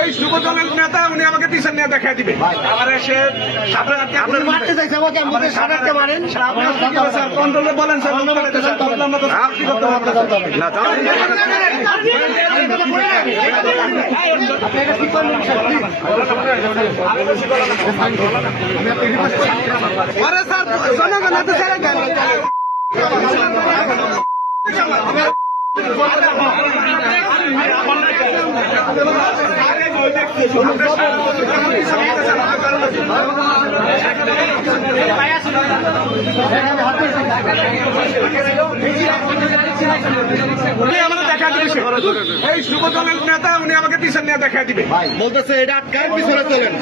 এই যুব দলের নেতা উনি আমাকে পিছন নিয়ে দেখা দিবে আবার এসে আপনার মারতে চাইছে আমাকে আমাকে সারাতে মারেন স্যার কন্ট্রোলে বলেন স্যার বললাম না তো কি করতে হবে না আরে স্যার জনগণ এত ছেড়ে কেন এই যুব দলের নেতা উনি আমাকে পিছন নিয়ে দেখা দিবে বলতেছে এটা আটকায় পিছনে চলেন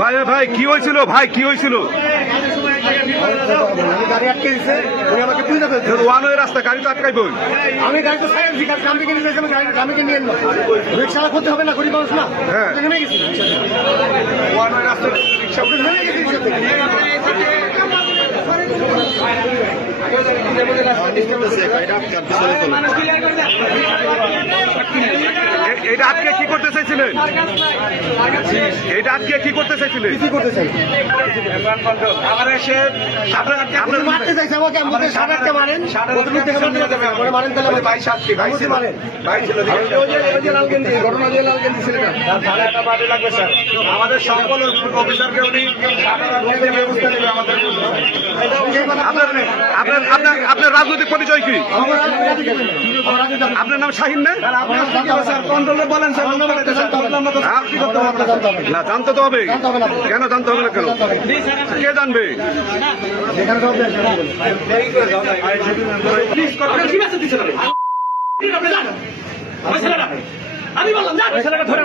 ভাই ভাই কি হয়েছিল ভাই কি হয়েছিল গাড়ি আটকে দিচ্ছে উনি আমাকে তুলতে ফেলছে ওয়ান ওয়ে রাস্তা গাড়ি তো আটকাইব আমি গাড়ি তো সাইড দিকে গ্রাম থেকে নিয়ে যাচ্ছি গাড়ি গ্রামে নিয়ে এলো রিক্সা করতে হবে না গরিব মানুষ না নেমে গেছি ওয়ান ওয়ে রাস্তা রিক্সা নেমে গেছি এটা আজকে কি করতে চাইছিলেন এটা আজকে কি করতে চাইছিলেন কি করতে চাই আবার এসে আপনার মারতে চাইছে আমাকে আমাকে সারাতে মারেন মারেন তাহলে ভাই সাথী ভাই ছিল মারেন ভাই ছিল ঘটনা দিয়ে লাল কেন্দ্র ছিল লাগবে স্যার আমাদের সকল অফিসারকে উনি ব্যবস্থা নেবে আমাদের আপনার রাজনৈতিক পরিচয় কি আপনার নাম শাহিন না স্যার কন্ট্রোলে বলেন স্যার কি করতে হবে না জানতে তো হবে কেন জানতে হবে না কেন কে জানবে আমি বললাম ছেলেকে ধরে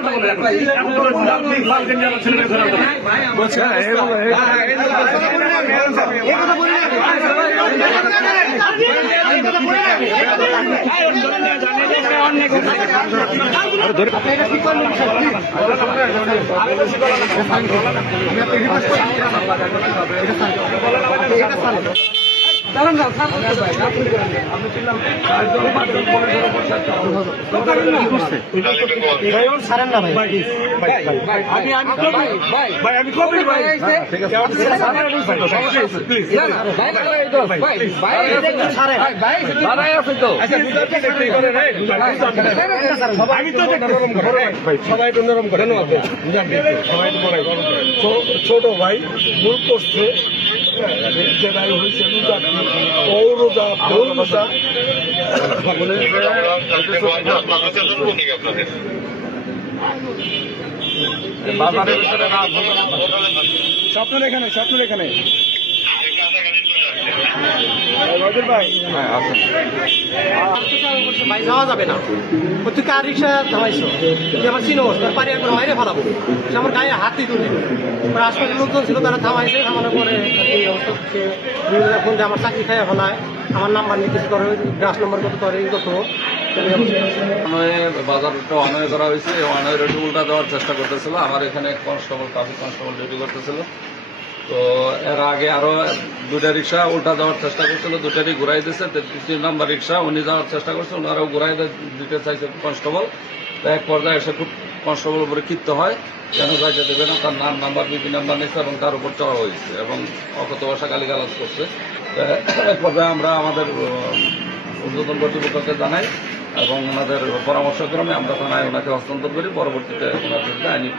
ছাড়েন না ভাই আমি কবির ভাই সবাই একটু নরম করে সবাই ছোট ভাই ভুল করছে জেলায় হয়েছে পৌরজা পৌরজা স্বপ্নের এখানে স্বপ্নের এখানে ভাই যাওয়া যাবে না তুই কার রিক্সা থামাইছো তুই আমার চিনো পারি একবার মাইরে ফেলাবো সে আমার গায়ে হাতই তুলে হাসপাতালের লোকজন ছিল তারা থামাইছে থামানোর পরে এই অবস্থা ফোন দিয়ে আমার চাকরি খাইয়া ফেলায় আমার নাম্বার নিয়ে কিছু করে গ্রাস নম্বর কত করে এই কত বাজারটা অনয় করা হয়েছে অনয় রোড উল্টা দেওয়ার চেষ্টা করতেছিল আমার এখানে কনস্টেবল ট্রাফিক কনস্টেবল ডিউটি করতেছিল তো এর আগে আরো দুটা রিক্সা উল্টা দেওয়ার চেষ্টা করছিল দুটারই ঘুরাই দিচ্ছে 3 নম্বর রিক্সা উনি যাওয়ার চেষ্টা করছে ওনারাও ঘুরাই দিতে চাইছে কনস্টেবল এক পর্যায়ে এসে খুব কনস্টেবল উপরে ক্ষিপ্ত হয় কেন যাইতে দেবে না তার নাম্বার বিপি নাম্বার নিচ্ছে এবং তার উপর চড়া হয়েছে এবং অকথ্য ভাষা গালিগালাজ করছে এক পর্যায়ে আমরা আমাদের ঊর্ধ্বতন কর্তৃপক্ষকে জানাই এবং ওনাদের পরামর্শক্রমে আমরা থানায় ওনাকে হস্তান্তর করি পরবর্তীতে ওনার বিরুদ্ধে আইনি